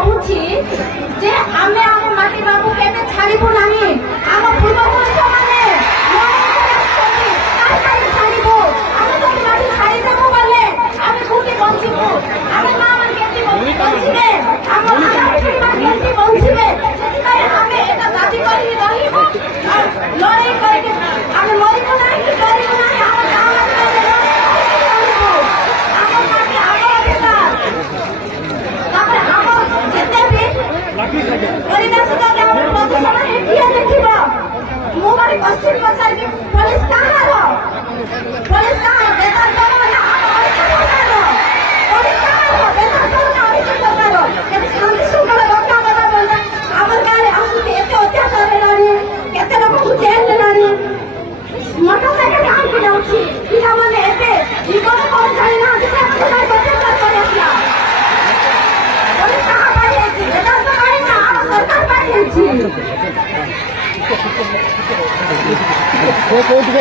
କହୁଛି ଯେ ଆମେ ଆମ ମାଟି ବାବୁ କେବେ ଛାଡ଼ିବୁ ନାହିଁ। ଆମ ପୂର୍ବପୁରୁଷମାନେ ଛାଡ଼ିବୁ। ଆମେ ଯଦି ମାଟି ଛାଡ଼ିଦେବୁ ବୋଲେ ଆମେ କୋଉଠି ବଞ୍ଚିବୁ? ଆମ ମା ମାନେ କେମିତି ବଞ୍ଚିବେ? ଆମ କେମିତି ବଞ୍ଚିବେ? ସେଥିପାଇଁ ଆମେ ଏଟା ଦାବି କରିକି ରହିବୁ। ଲଢ଼େଇ କରିକି ଆମେ ମରିବୁ ନାହିଁ କି ଡରିବୁ ନାହିଁ। ଆମ ଗାଁ ମାନଙ୍କରେ ରହିବୁ। ଆମ ମାଟି ଆମ ଅଧିକାର। ତାପରେ ଆମ ଯେତେ ବି ପରିବେଶିତ ଗ୍ରାମ ପ୍ରଦୂଷଣ କିଏ ଦେଖିବ? ମୁଁ ଗୋଟେ କ୍ୱେଶ୍ଚିନ୍ ପଚାରିବି, ପୋଲିସ କାହାର? ପୋଲିସ କାହାର? ବେତନ ଦବ ନା ଆମ ଓଡ଼ିଶା ସରକାର? ପୋଲିସ କାହାର? ବେତନ ଦବ ନା ଓଡ଼ିଶା ସରକାର? କେତେ ଶାନ୍ତି ଶୃଙ୍ଖଳା ରକ୍ଷା କରିବା ବୋଲେ ଆମର ଗାଁରେ ଆସୁଛି ଏତେ ଅତ୍ୟାଚାର ହେଲାଣି, କେତେ ଲୋକଙ୍କୁ ଜେଲ୍ ହେଲାଣି, ମୋଟରସାଇକେଲ କାହିଁକି ଯାଉଛି? ପିଲାମାନେ ଏବେ ଜୀବନ କଣ ଜାଣିନାହାନ୍ତି, ସେମାନେ ଅତ୍ୟାଚାର କରି ଆସିଲା। ପୋଲିସ କାହା ପାଇଁ ହେଇଛି? ବେତନ ପାଇଁ ନା ଆମ ସରକାର ପାଇଁ ହେଇଛି? କୋଉଠି